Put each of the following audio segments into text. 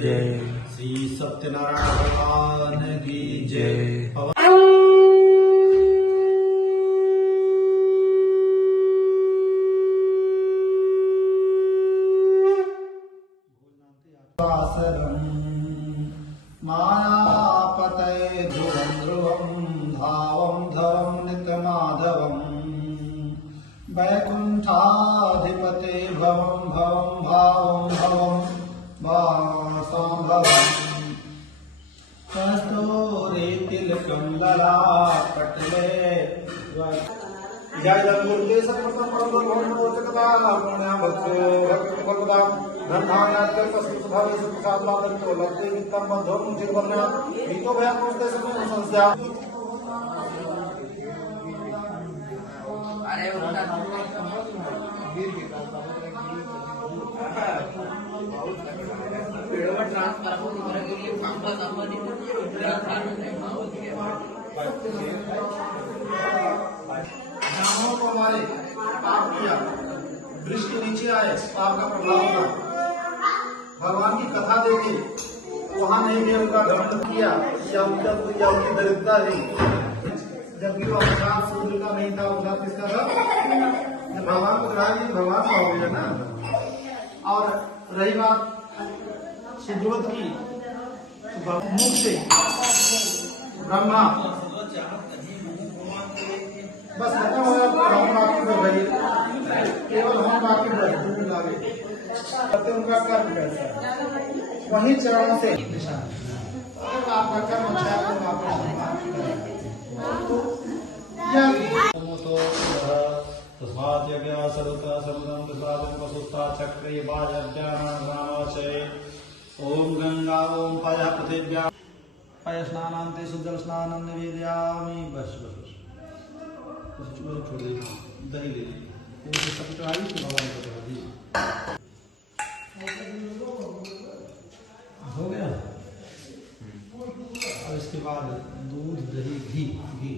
जय। श्री सत्यनारायण भगवान की जय। मायापतये ध्रुवं ध्रुवं धावं धवं नित्यमाधवम् वैकुण्ठाधिपते भवं भवं भावं भवं वासाम्भवम् कस्तूरी तिलकं ललाटपटले जयदम्बुर्गे सर्वतं परमोच्चकता भक्तिफलदां धन्धायात्य तस्मिन् सुप्रसादवादं तो लक्ष्मी वित्तं मध्वं चिरवर्णा नीतो भयाकृष्टे समय संस्या अरे उनका पेड़ों में ट्रांसफर करने के लिए पापा संबंधित ब्राह्मणों को हमारे पाप किया, दृष्टि नीचे आए, पाप का प्रभाव होगा। भगवान की कथा देखी, वहां नहीं गए, उनका दंड किया या उनकी दरिद्रता नहीं, जबकि वो अपराध सूर्य का नहीं था, अपराध किसका था? भगवान को ग्रह भगवान का हो गया ना। और रही बात सुद्रोध की, मुख से ब्रह्मा बस खत्म हो गया, हम बाकी बढ़ गई, केवल हम बाकी बढ़ लागे उनका कर्म कैसा है, वही चरणों से निशान आपका कर्म अच्छा है, ओम गंगा ओम पय पृथिव्या पय स्नानान्ते शुद्धल स्नानं निवेदयामि। बस बस बस छोड़ दे, दही ले ली, वो सब चढ़ाई थी भगवान को चढ़ा दी, हो गया। और इसके बाद दूध दही घी घी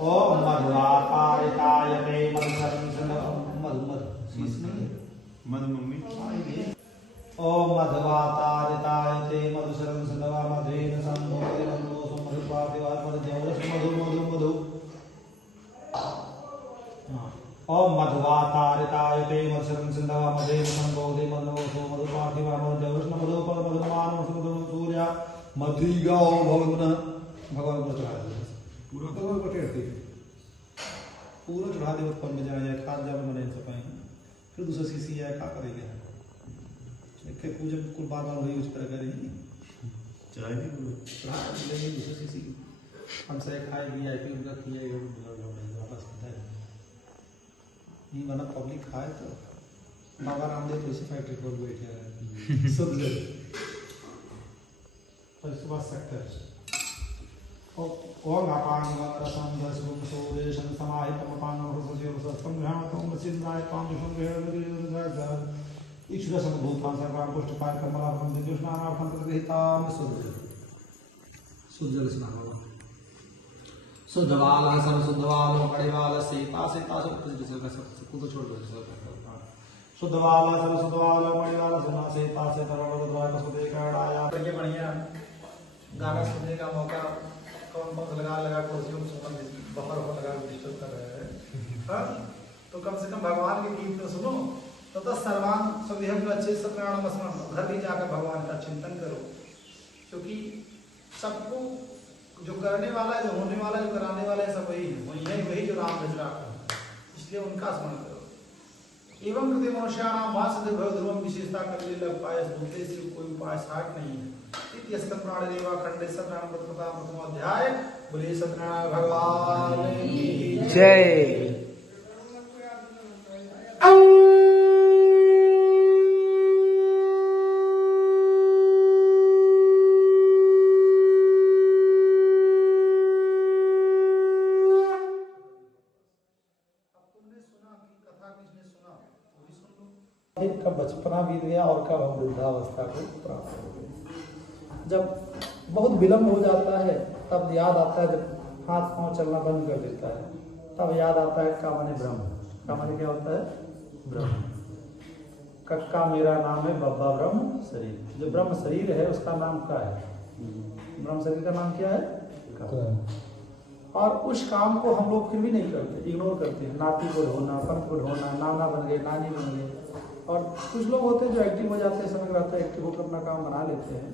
ओम मधुवातारिताय मे मधुसंसन मधु मधु मम्मी ओम मधुवातारिताय ते मधुसंसन मधुरेण संभोगे मधुसो मधुपातिवा मधुदेवरस मधु मधु मधु ओम मधुवातारिताय ते मधुसंसन मधुरेण संभोगे मधुसो मधुपातिवा मधुदेवरस मधुपर मधुमान मधु सूर्य मधुगा भवन भगवान को चढ़ा दे, पूरा भगवान को टेढ़ते पूरा चढ़ा दे, उत्पन्न में जाए खाद जाम बने सपाई, फिर दूसरा सीसी आए क्या करेंगे, एक पूजन कुल बार बार वही उस तरह करेंगे, चढ़ाएंगे चढ़ा लेंगे दूसरा सीसी हमसे खाएगी आई पी उनका किया वापस नहीं बना पब्लिक खाए तो बाबा रामदेव तुलसी फैक्ट्री खोल बैठे हैं शुद्ध जल और इसके बाद सेक्टर ओम अपांगरसं दशगुण सोरेशं समाहितं अपांगरसं सत्सं ध्यानतं वसिन्दाय पांचुषं वेदविदुर्गाय ईश्वरसं भूतां सर्वां पुष्टपाय कमलाभं दिव्यस्नानार्थं प्रतिहितां शुद्धजल स्नान शुद्धवालः सर्वशुद्धवालो कड़ेवालः सीता सीता सब को छोड़ दो, शुद्धवालः सर्वशुद्धवालो कड़ेवालः सुना सीता से तरवद्वार सुदे कड़ाया। ये बढ़िया गाना सुनने का मौका कौन कौन लगा कुर्सियों में बफर हो लगा डिस्टर्ब कर रहे हैं, हाँ? तो कम से कम भगवान के गीत तो सुनो, ततः सर्वान सदेह अच्छे सत्यनारायण स्मरण, घर भी जाकर भगवान का चिंतन करो, क्योंकि सबको जो करने वाला है, जो होने वाला है, जो कराने वाला है, सब वही है, वही जो राम भजरा, इसलिए उनका स्मरण करो। एवं कृति मनुष्याणां मा सिद्धि भव ध्रुवं विशेषता करने लग पाए बोलते से कोई उपाय साठ नहीं है। प्राणदेवा खंडे सत्यनारायण प्रथम अध्याय। बोले सत्यनारायण भगवान की जय। कब बचपना बीत गया और कब हम वृद्धावस्था को प्राप्त हो गए। जब बहुत विलम्ब हो जाता है तब याद आता है, जब हाथ पांव चलना बंद कर देता है तब याद आता है का माने ब्रह्म। का माने क्या होता है? ब्रह्म। कक्का मेरा नाम है बब्बा ब्रह्म शरीर। जो ब्रह्म शरीर है उसका नाम का है, ब्रह्म शरीर का नाम क्या है का। और उस काम को हम लोग फिर भी नहीं करते, इग्नोर करते हैं। नाती को ढोना, पंत को ढोना, नाना बन गए, नानी बन गए। और कुछ लोग होते हैं जो एक्टिव हो जाते हैं, समय रहते हैं एक्टिव होकर अपना काम बना लेते हैं।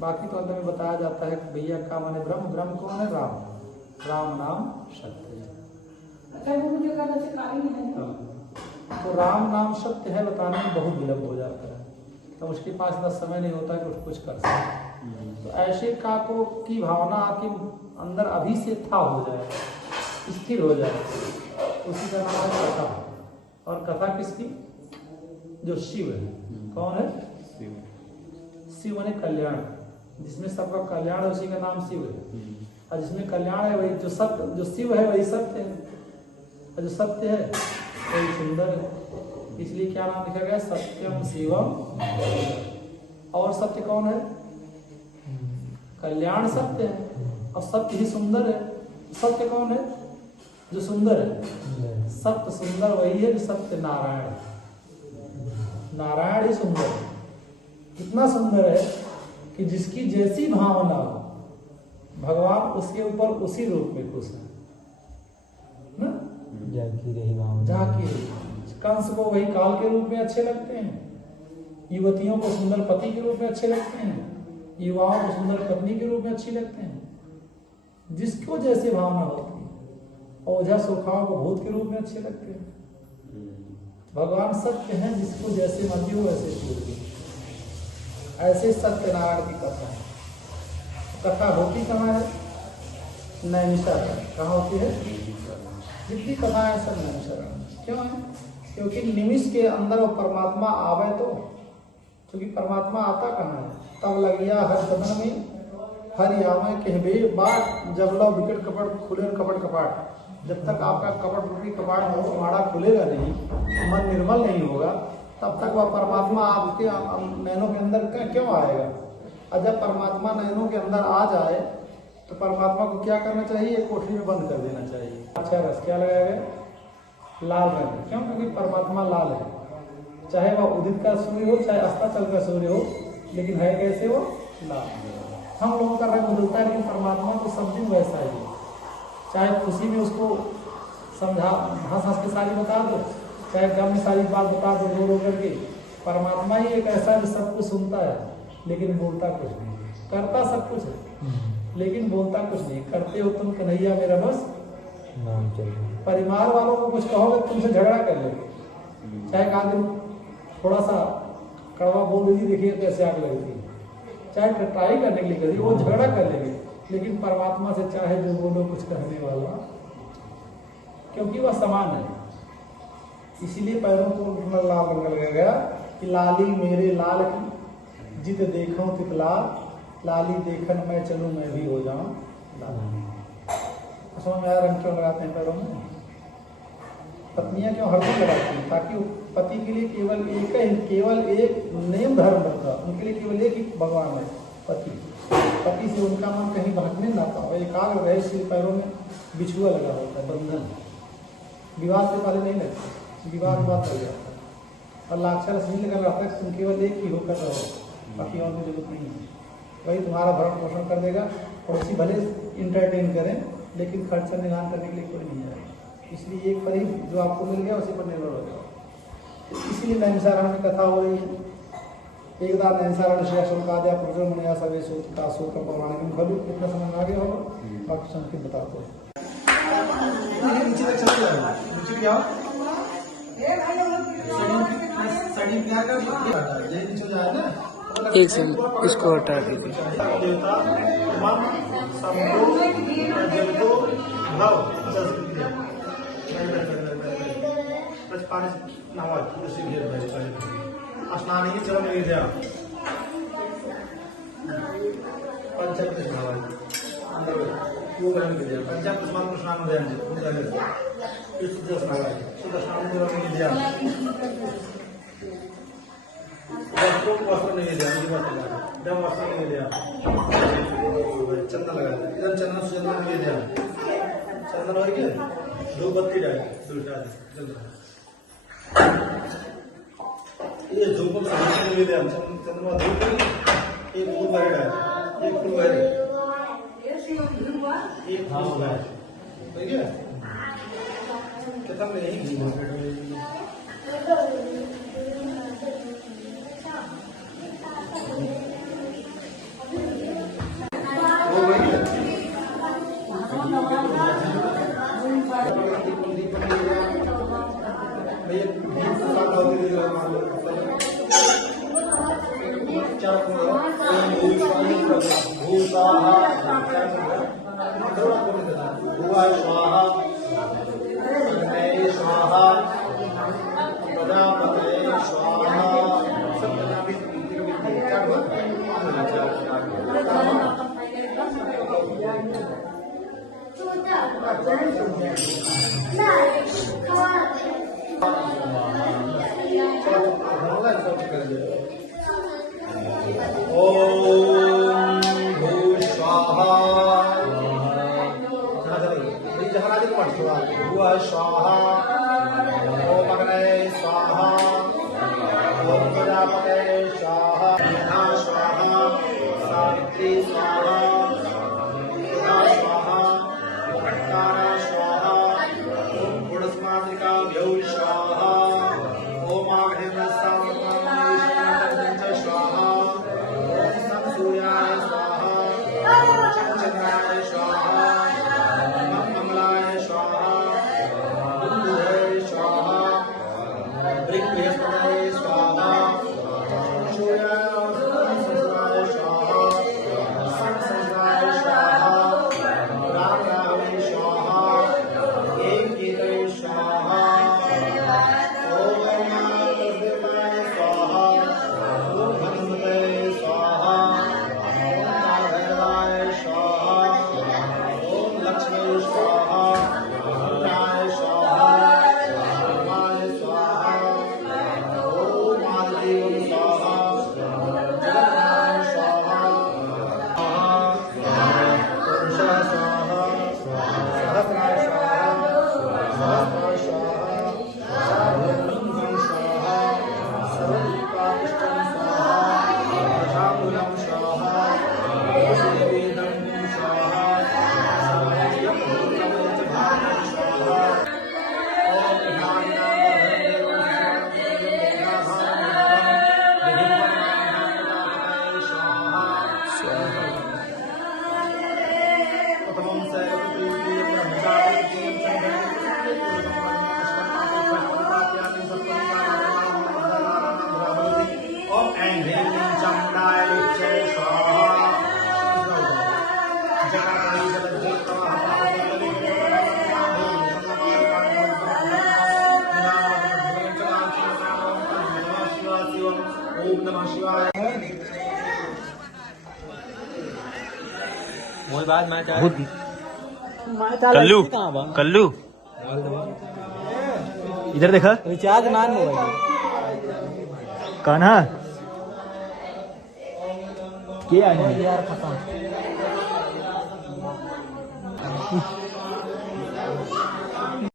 बाकी तो अंत में बताया जाता है कि भैया का माने ब्रह्म, ब्रह्म कौन है? राम, राम नाम सत्य है। तो राम नाम सत्य है बताने में बहुत विलंब हो जाता है, तो उसके पास इतना समय नहीं होता कि कुछ कर सके। तो ऐसे का को की भावना आपके अंदर अभी से था हो जाए, स्थिर हो जाए, उसी का नाम है कथा। और कथा किसकी? जो शिव है। कौन है? शिव माने कल्याण, जिसमें सबका कल्याण है उसी का नाम शिव है। और जिसमें कल्याण है वही जो सत्य, जो शिव है वही सत्य है, और जो सत्य है वही सुंदर है। इसलिए क्या नाम लिखा गया? सत्यम शिवम। और सत्य कौन है? कल्याण सत्य है, और सत्य ही सुंदर है। सत्य कौन है? जो सुंदर है। सत्य सुंदर वही है जो सत्य नारायण है। नारायण ही सुंदर है। कितना सुंदर है कि जिसकी जैसी भावना हो भगवान उसके ऊपर उसी रूप में खुश है ना। झांकी रही। कंस को वही काल के रूप में अच्छे लगते हैं, युवतियों को सुंदर पति के रूप में अच्छे लगते हैं, युवाओं को सुंदर पत्नी के रूप में अच्छी लगते हैं। जिसको जैसी भावना होती है। ओझा सोखाओं को भूत के रूप में अच्छे लगते हैं। भगवान सत्य है, जिसको जैसे मर्जी हो वैसे होगी। ऐसे सत्यनारायण की कथा है। कथा होती कहाँ है? नैमिषारण्य। कहाँ होती है? जितनी कथा है सब नैमिषारण्य। क्यों है? क्योंकि निमिष के अंदर वो परमात्मा आवे तो, क्योंकि परमात्मा आता कहाँ है? तब लगिया हर सदन में हर यामे कहबे बात, जब लो विकट कपट खुले कपट कपाट। जब तक आपका कपट रूपी कपाट माड़ा खुलेगा नहीं, मन निर्मल नहीं होगा, तब तक वह परमात्मा आपके नैनों के अंदर क्यों आएगा? और जब परमात्मा नैनों के अंदर आ जाए तो परमात्मा को क्या करना चाहिए? कोठरी में बंद कर देना चाहिए। अच्छा रस क्या लगाया गया? लाल रंग। क्यों? क्योंकि परमात्मा लाल है। चाहे वह उदित का सूर्य हो, चाहे अस्ताचल का सूर्य हो, लेकिन है कैसे? वो लाल। हम लोगों का रंग बदलता है, लेकिन परमात्मा तो सब दिन वैसा ही है। चाहे खुशी में उसको समझा हंस हंस के सारी बता दो, चाहे गम में सारी बात बता दो रो रो करके, परमात्मा ही एक ऐसा जो सब कुछ सुनता है लेकिन बोलता कुछ नहीं, करता सब कुछ है लेकिन बोलता कुछ नहीं। करते हो तुम कन्हैया मेरा बस नाम चले। परिवार वालों को कुछ कहोगे तुमसे झगड़ा कर लेंगे, चाहे कहा दिन थोड़ा सा कड़वा बोल दीजिए, देखिए कैसे आग लगती है, चाहे ट्राई करने के लिए करिए, वो झगड़ा कर लेंगे। लेकिन परमात्मा से चाहे जो बोलो कुछ कहने वाला, क्योंकि वह समान है। इसीलिए पैरों को लाल रंग लगाया गया कि लाली मेरे लाल की जित देखो तित लाल, लाली देखन मैं चलूं मैं भी हो जाऊं लाल। समझ में आया रंग क्यों लगाते हैं पैरों में? पत्नियां क्यों हरदम लगाती हैं? ताकि पति के लिए केवल एक नियम धर्म रखा, उनके लिए केवल एक ही भगवान है पति। पति से उनका मन कहीं भटकने ना पाओ, एकाग्र रहे। इसलिए पैरों में बिछुआ लगा होता है, बंधन। विवाह से पहले नहीं लगता, विवाह के बाद लग जाता है। और लाक्षर नहीं लगा रहता है, तुम केवल एक ही होकर रहो, बाकी और की जरूरत नहीं है। वही तुम्हारा भरण पोषण कर देगा। पड़ोसी भले इंटरटेन करें, लेकिन खर्चा निदान करने के लिए कोई नहीं है। इसलिए एक पर ही जो आपको मिल गया उसी पर निर्भर हो जाओ। इसलिए नैमिषारण्य की कथा हो रही है। एकदा नैमिषारण्य से शुल्काद्या पुरुषो मुनिया सर्वे सूत्र सूत्र पौराणिक खलु। कितना समझ आ गया होगा? बाकी संस्कृत बताते हैं। नीचे तक चले जाओ, नीचे क्या सड़ी क्या कर ये नीचे जाए ना। एक सेकंड, इसको हटा दीजिए। देवता मन संतोष जगतो भाव पानी नावाज उसी घेर में स्नान ही चल नहीं दिया पंचक नावाज अंदर वो बन के दिया पंचक स्नान को स्नान दिया जी पूरा दिया इस जस नावाज सुबह शाम को नहीं दिया वस्त्रों को वस्त्र नहीं दिया मुझे वस्त्र जब वस्त्र नहीं दिया चंदन लगा दिया इधर चंदन से चंदन नहीं दिया चंदन हो गया धूप बत्ती डाली जल रहा ये झोपक समुद्र में हम चंद्रमा धूप एक फुल वाइड है एक फुल वाइड है एक फुल वाइड ठीक है कितना में नहीं स्वाहा ओम अग्नये स्वाहा ओम प्रजापते स्वाहा स्वाहा सावित्री स्वाहा स्वाहा भट्टारा स्वाहा ओम गुणस्मात्रिका भ्यौ स्वाहा ओम आघ्रेन्द्र स्वाहा ओम सूर्याय स्वाहा चंद्राय स्वाहा कल्लू कल्लू इधर देखा रिचार्ज मान मोबाइल कान्हा क्या है यार खत्म